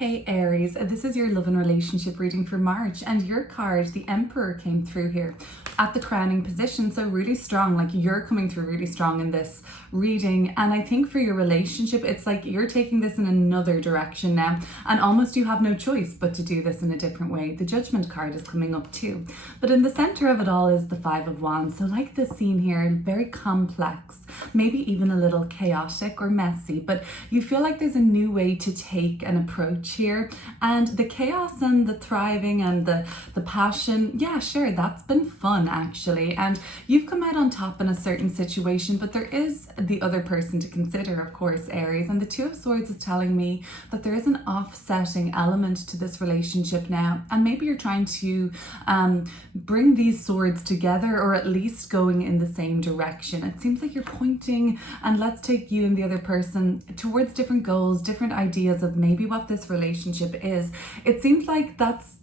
Hey Aries, this is your love and relationship reading for March, and your card, the Emperor, came through here at the crowning position. So really strong, like you're coming through really strong in this reading. And I think for your relationship, it's like you're taking this in another direction now, and almost you have no choice but to do this in a different way. The Judgment card is coming up too. But in the center of it all is the Five of Wands. So like this scene here, very complex, maybe even a little chaotic or messy, but you feel like there's a new way to take an approach here, and the chaos and the thriving and the passion, yeah, sure, that's been fun actually, and you've come out on top in a certain situation, but there is the other person to consider, of course, Aries. And the Two of Swords is telling me that there is an offsetting element to this relationship now, and maybe you're trying to bring these swords together, or at least going in the same direction. It seems like you're pointing, and let's take you and the other person towards different goals, different ideas of maybe what this relationship is. It seems like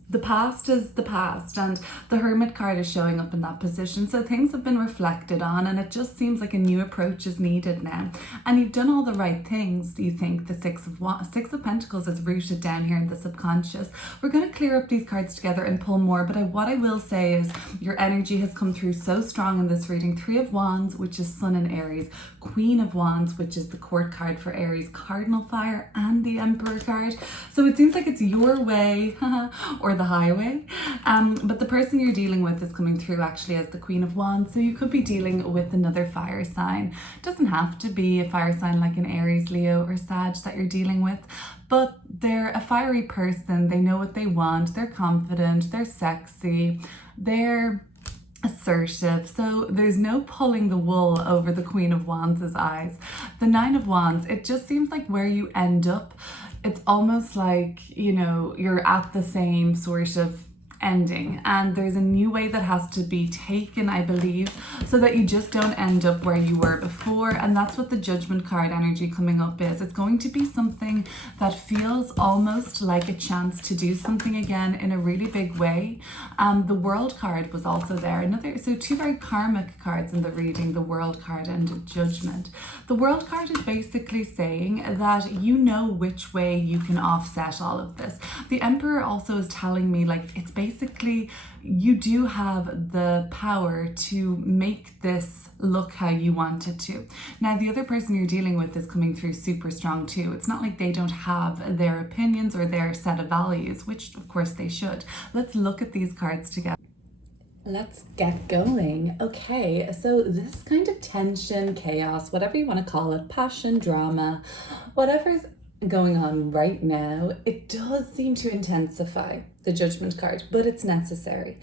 the past is the past, and the Hermit card is showing up in that position. So things have been reflected on, and it just seems like a new approach is needed now. And you've done all the right things. Do you think the Six of Pentacles is rooted down here in the subconscious? We're going to clear up these cards together and pull more, but what I will say is your energy has come through so strong in this reading. Three of Wands, which is Sun in Aries, Queen of Wands, which is the Court card for Aries, Cardinal Fire, and the Emperor card. So it seems like it's your way or the highway, but the person you're dealing with is coming through actually as the Queen of Wands. So you could be dealing with another fire sign. It doesn't have to be a fire sign like an Aries, Leo, or Sag that you're dealing with, but they're a fiery person. They know what they want, they're confident, they're sexy, they're assertive. So there's no pulling the wool over the Queen of Wands' eyes. The Nine of Wands, it just seems like where you end up, it's almost like, you know, you're at the same sort of ending, and there's a new way that has to be taken, I believe, so that you just don't end up where you were before. And that's what the Judgment card energy coming up is. It's going to be something that feels almost like a chance to do something again in a really big way. The World card was also there. So two very karmic cards in the reading, the World card and the Judgment. The World card is basically saying that you know which way you can offset all of this. The Emperor also is telling me, like, it's basically you do have the power to make this look how you want it to. Now, the other person you're dealing with is coming through super strong too. It's not like they don't have their opinions or their set of values, which of course they should. Let's look at these cards together. Let's get going. Okay, so this kind of tension, chaos, whatever you want to call it, passion, drama, whatever's going on right now, it does seem to intensify, the Judgment card, but it's necessary.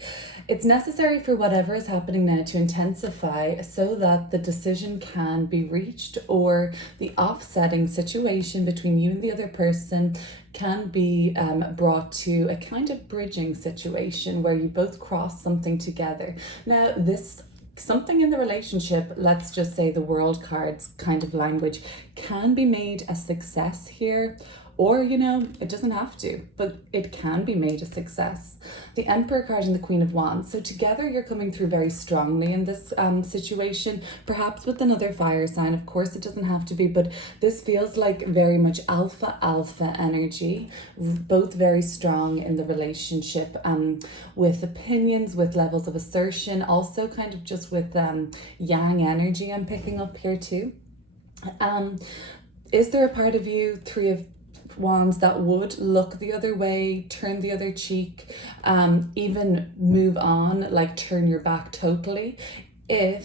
It's necessary for whatever is happening now to intensify so that the decision can be reached, or the offsetting situation between you and the other person can be brought to a kind of bridging situation where you both cross something together. Now, this something in the relationship, let's just say the World card's kind of language, can be made a success here, or, you know, it doesn't have to, but it can be made a success. The Emperor card and the Queen of Wands. So together you're coming through very strongly in this situation, perhaps with another fire sign. Of course, it doesn't have to be, but this feels like very much alpha energy, both very strong in the relationship, with opinions, with levels of assertion, also kind of just with yang energy I'm picking up here too. Is there a part of you, Three of Wands, that would look the other way, turn the other cheek, even move on, like turn your back totally? And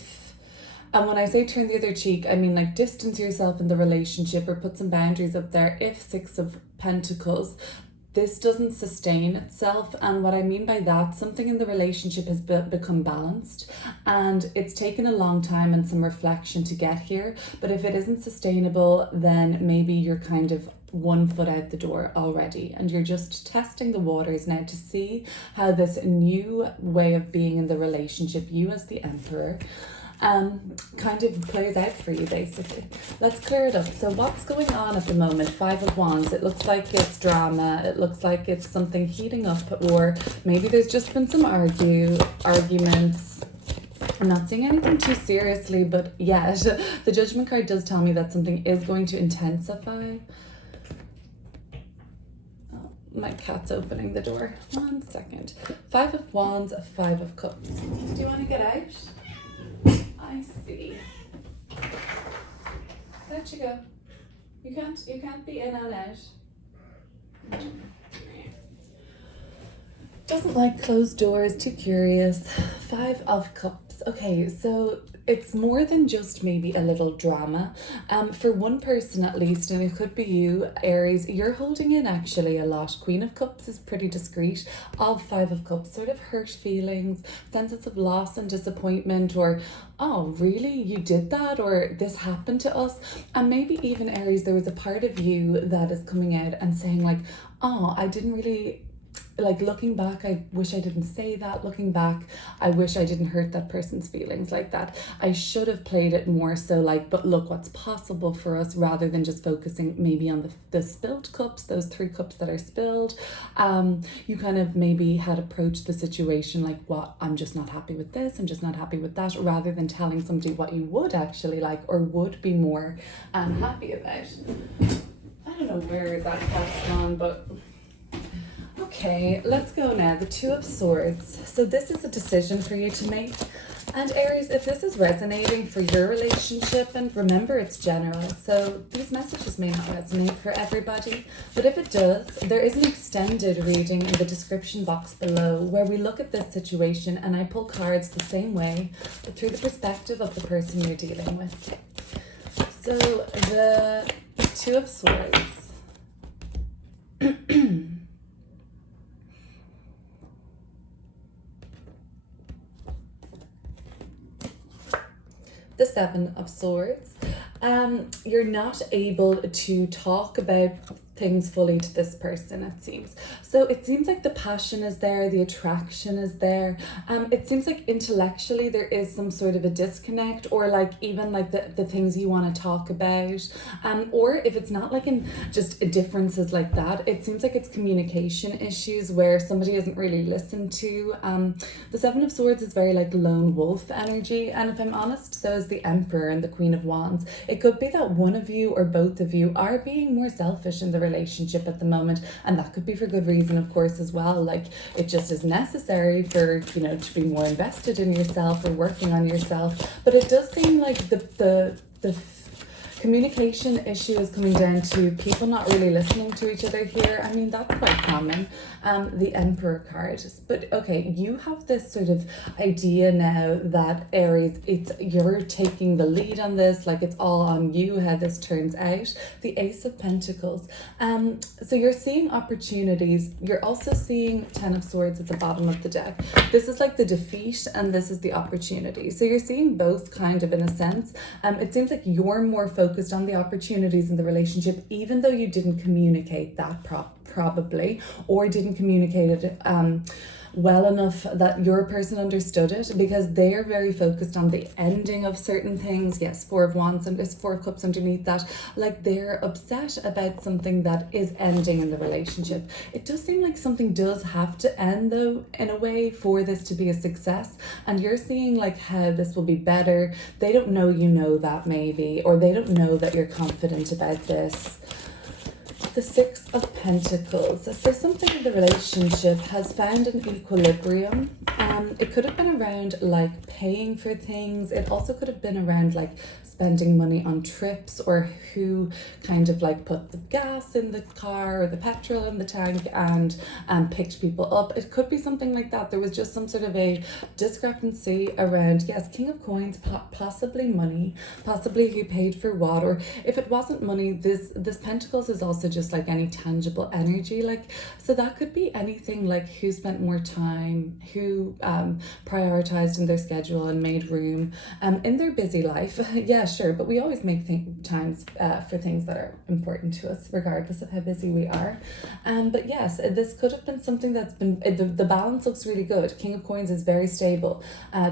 when I say turn the other cheek, I mean like distance yourself in the relationship or put some boundaries up there. If Six of Pentacles, this doesn't sustain itself. And what I mean by that, something in the relationship has become balanced, and it's taken a long time and some reflection to get here. But if it isn't sustainable, then maybe you're kind of one foot out the door already, and you're just testing the waters now to see how this new way of being in the relationship, you as the Emperor, kind of plays out for you, basically. Let's clear it up. So what's going on at the moment? Five of Wands. It looks like it's drama. It looks like it's something heating up, or maybe there's just been some arguments. I'm not seeing anything too seriously, but yes, the Judgment card does tell me that something is going to intensify. My cat's opening the door. 1 second. 5 of Wands, 5 of Cups. Do you want to get out? I see. Let you go. You can't be in and out. Doesn't like closed doors, too curious. 5 of Cups. Okay, so it's more than just maybe a little drama. For one person at least, and it could be you, Aries, you're holding in actually a lot. Queen of Cups is pretty discreet. Of 5 of Cups, sort of hurt feelings, senses of loss and disappointment, or oh, really? You did that? Or this happened to us? And maybe even Aries, there was a part of you that is coming out and saying like, oh, I didn't really, like looking back, I wish I didn't say that. Looking back, I wish I didn't hurt that person's feelings like that. I should have played it more so like, but look what's possible for us, rather than just focusing maybe on the spilled cups, those 3 cups that are spilled. You kind of maybe had approached the situation like, what, I'm just not happy with this, I'm just not happy with that, rather than telling somebody what you would actually like or would be more happy about. I don't know where that cat's gone, but okay, let's go now. The 2 of Swords. So this is a decision for you to make. And Aries, if this is resonating for your relationship, and remember it's general, so these messages may not resonate for everybody, but if it does, there is an extended reading in the description box below where we look at this situation and I pull cards the same way, but through the perspective of the person you're dealing with. So the 2 of Swords. The 7 of Swords. You're not able to talk about things fully to this person, it seems. So it seems like the passion is there, the attraction is there. It seems like intellectually there is some sort of a disconnect, or like even like the things you want to talk about. Or if it's not like in just differences like that, it seems like it's communication issues where somebody isn't really listened to. The 7 of Swords is very like lone wolf energy, and if I'm honest, so is the Emperor and the Queen of Wands. It could be that one of you or both of you are being more selfish in the relationship at the moment, and that could be for good reason, of course, as well. Like it just is necessary for, you know, to be more invested in yourself or working on yourself. But it does seem like the communication issue is coming down to people not really listening to each other here. I mean, that's quite common. The Emperor card. But okay, you have this sort of idea now that Aries, you're taking the lead on this, like it's all on you how this turns out. The Ace of Pentacles. So you're seeing opportunities. You're also seeing 10 of Swords at the bottom of the deck. This is like the defeat and this is the opportunity. So you're seeing both kind of in a sense. It seems like you're more focused on the opportunities in the relationship, even though you didn't communicate that probably, or didn't communicate it well enough that your person understood it, because they are very focused on the ending of certain things. Yes, 4 of Wands and there's 4 of Cups underneath that. Like they're upset about something that is ending in the relationship. It does seem like something does have to end though, in a way, for this to be a success. And you're seeing like how this will be better. They don't know you know that maybe, or they don't know that you're confident about this. The 6 of Pentacles. So something in the relationship has found an equilibrium. It could have been around like paying for things. It also could have been around like spending money on trips, or who kind of like put the gas in the car or the petrol in the tank and picked people up. It could be something like that. There was just some sort of a discrepancy around, yes, King of Coins, possibly money, possibly who paid for what, or if it wasn't money, this Pentacles is also just like any tangible energy. Like, so that could be anything like who spent more time, who prioritized in their schedule and made room in their busy life. Yeah, sure, but we always make times for things that are important to us, regardless of how busy we are. But yes, this could have been something that's been, the balance looks really good. King of Coins is very stable.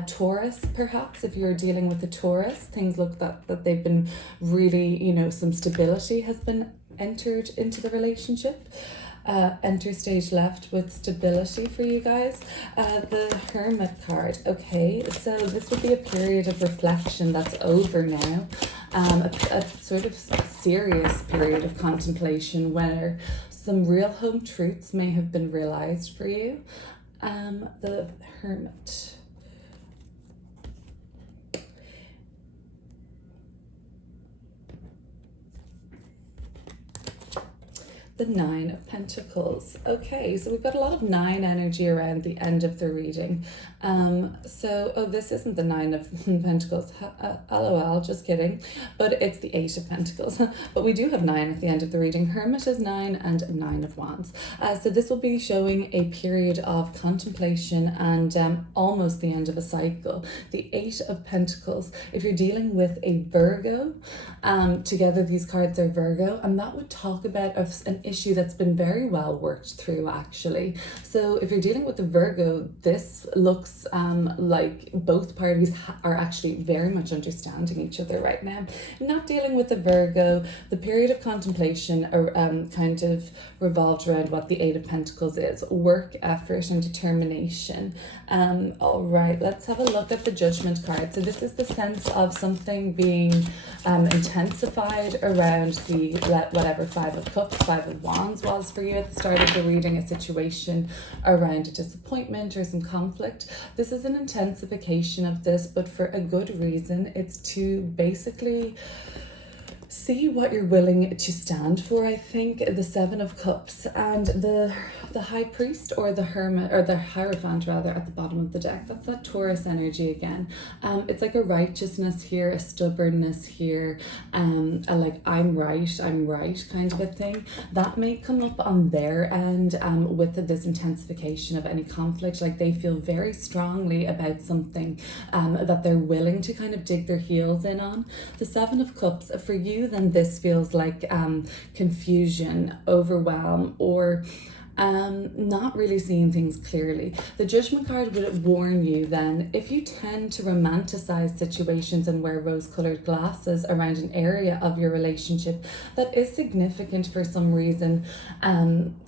Taurus, perhaps, if you're dealing with a Taurus, things look that they've been really, you know, some stability has been entered into the relationship. enter stage left with stability for you guys. The Hermit card. Okay, so this would be a period of reflection that's over now. A sort of serious period of contemplation where some real home truths may have been realized for you. The Hermit. The Nine of Pentacles. Okay, so we've got a lot of 9 energy around the end of the reading. This isn't the Nine of Pentacles. LOL, just kidding. But it's the 8 of Pentacles. But we do have 9 at the end of the reading. Hermit is 9 and 9 of Wands. So this will be showing a period of contemplation and almost the end of a cycle. The 8 of Pentacles. If you're dealing with a Virgo, together these cards are Virgo, and that would talk about an issue that's been very well worked through, actually. So if you're dealing with the Virgo, this looks like both parties are actually very much understanding each other right now. Not dealing with the Virgo, the period of contemplation kind of revolved around what the 8 of Pentacles is: work, effort, and determination. All right, let's have a look at the Judgment card. So this is the sense of something being intensified around the whatever 5 of Cups, 5 of Wands was for you at the start of the reading, a situation around a disappointment or some conflict. This is an intensification of this, but for a good reason. It's to basically see what you're willing to stand for, I think. The 7 of Cups and the High Priest, or the Hermit, or the Hierophant rather, at the bottom of the deck. That's that Taurus energy again. It's like a righteousness here, a stubbornness here, a like I'm right kind of a thing. That may come up on their end with this intensification of any conflict. Like they feel very strongly about something that they're willing to kind of dig their heels in on. The 7 of Cups, for you, then this feels like confusion, overwhelm, or not really seeing things clearly. The Judgment card would warn you then, if you tend to romanticize situations and wear rose-colored glasses around an area of your relationship that is significant for some reason,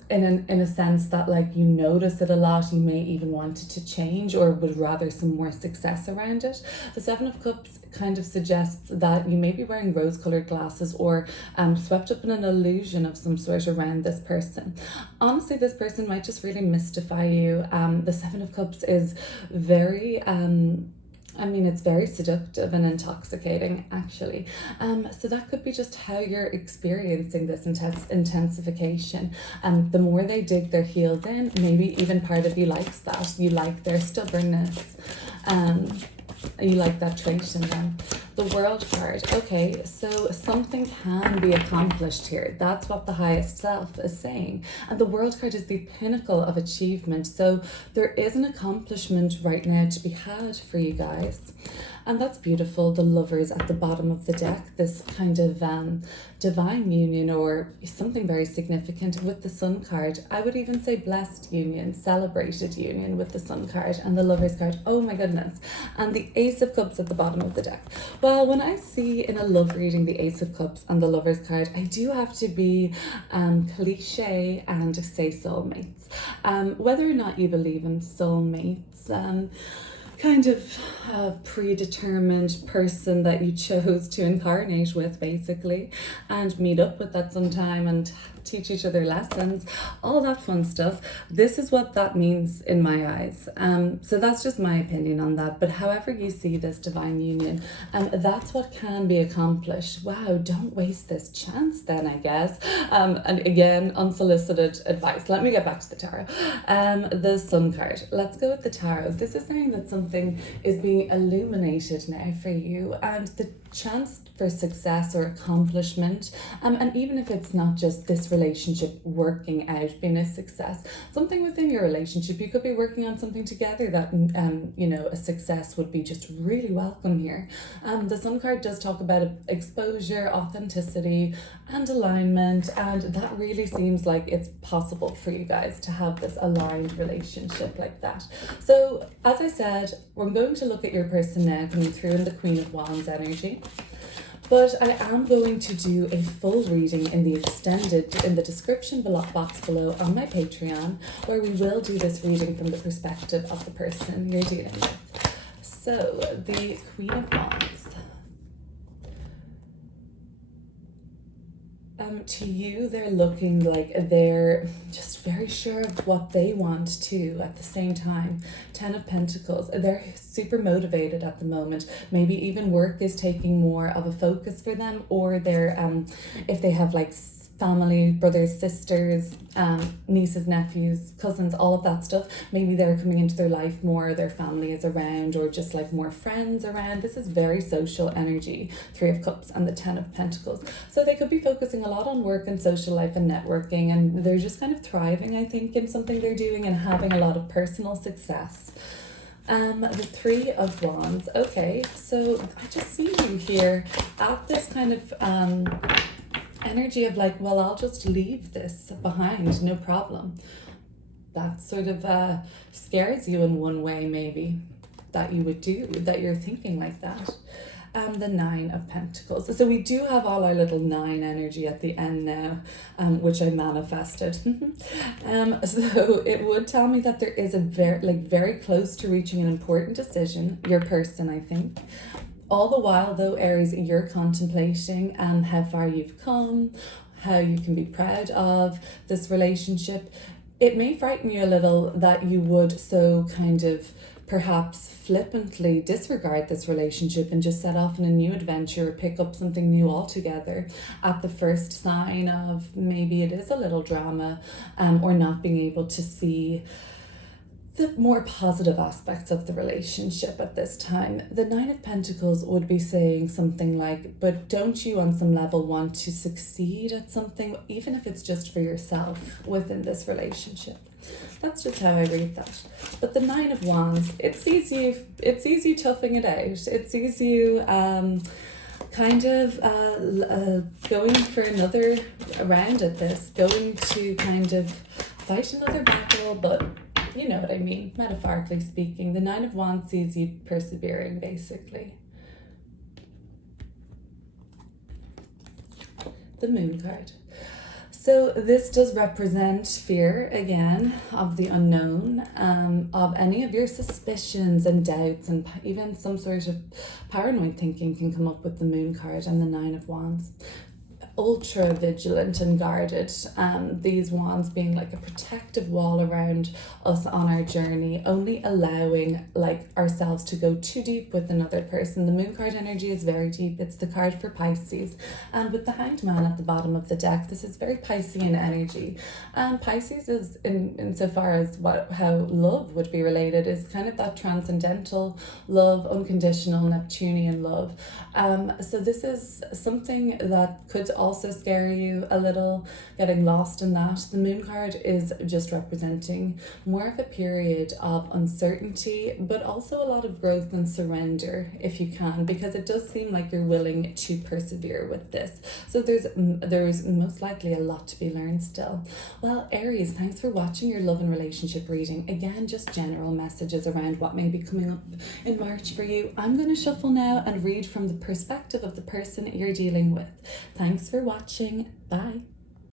in a sense that like you notice it a lot, you may even want it to change or would rather some more success around it. The 7 of Cups kind of suggests that you may be wearing rose-colored glasses or swept up in an illusion of some sort around this person. Honestly, this person might just really mystify you. The 7 of Cups is very it's very seductive and intoxicating, actually. So that could be just how you're experiencing this intensification. The more they dig their heels in, maybe even part of you likes that. You like their stubbornness. You like that trait in them. The World card. Okay, so something can be accomplished here. That's what the highest self is saying. And the World card is the pinnacle of achievement. So there is an accomplishment right now to be had for you guys. And that's beautiful. The Lovers at the bottom of the deck, this kind of divine union or something very significant with the Sun card. I would even say blessed union, celebrated union with the Sun card and the Lovers card. Oh my goodness. And the Ace of Cups at the bottom of the deck. Well, when I see in a love reading the Ace of Cups and the Lovers card, I do have to be cliche and say soulmates. Whether or not you believe in soulmates, kind of a predetermined person that you chose to incarnate with, basically, and meet up with at some time and teach each other lessons, all that fun stuff. This is what that means in my eyes. So that's just my opinion on that. But however you see this divine union, that's what can be accomplished. Wow, don't waste this chance then, I guess. And again, unsolicited advice. Let me get back to the tarot. The Sun card. Let's go with the tarot. This is saying that something is being illuminated now for you, and the chance for success or accomplishment, and even if it's not just this relationship working out being a success, something within your relationship, you could be working on something together that a success would be just really welcome here. The Sun card does talk about exposure, authenticity, and alignment, and that really seems like it's possible for you guys to have this aligned relationship like that. So as I said, we're going to look at your person now coming through in the Queen of Wands energy. But I am going to do a full reading in the description box below on my Patreon, where we will do this reading from the perspective of the person you're dealing with. So, the Queen of Wands. To you, they're looking like they're just very sure of what they want too at the same time. 10 of Pentacles. They're super motivated at the moment. Maybe even work is taking more of a focus for them, or they're, if they have like family, brothers, sisters, nieces, nephews, cousins, all of that stuff, maybe they're coming into their life more, their family is around, or just like more friends around. This is very social energy, 3 of Cups and the 10 of Pentacles. So they could be focusing a lot on work and social life and networking, and they're just kind of thriving, I think, in something they're doing and having a lot of personal success. The 3 of Wands. Okay, so I just see you here at this kind of energy of like, well, I'll just leave this behind, no problem. That sort of scares you in one way, maybe, that you would do, that you're thinking like that. The 9 of Pentacles. So we do have all our little 9 energy at the end now, which I manifested. So it would tell me that there is a very close to reaching an important decision, your person, I think. All the while, though, Aries, you're contemplating how far you've come, how you can be proud of this relationship. It may frighten you a little that you would so kind of perhaps flippantly disregard this relationship and just set off on a new adventure or pick up something new altogether at the first sign of maybe it is a little drama, or not being able to see the more positive aspects of the relationship at this time. The 9 of Pentacles would be saying something like, but don't you on some level want to succeed at something, even if it's just for yourself within this relationship? That's just how I read that. But the 9 of Wands, it sees you toughing it out. It sees you kind of going for another round at this, going to kind of fight another battle, but you know what I mean, metaphorically speaking. The 9 of Wands sees you persevering, basically. The Moon card. So this does represent fear, again, of the unknown, of any of your suspicions and doubts, and even some sort of paranoid thinking can come up with the Moon card and the 9 of Wands. Ultra vigilant and guarded, these wands being like a protective wall around us on our journey, only allowing like ourselves to go too deep with another person. The Moon card energy is very deep. It's the card for Pisces, and with the Hanged Man at the bottom of the deck, this is very Piscean energy. Pisces is insofar as how love would be related, is kind of that transcendental love, unconditional Neptunian love. So this is something that could also scare you a little, getting lost in that. The Moon card is just representing more of a period of uncertainty, but also a lot of growth and surrender if you can, because it does seem like you're willing to persevere with this. So there's most likely a lot to be learned still. Well, Aries, thanks for watching your love and relationship reading. Again, just general messages around what may be coming up in March for you. I'm going to shuffle now and read from the perspective of the person you're dealing with. Thanks for watching. Bye.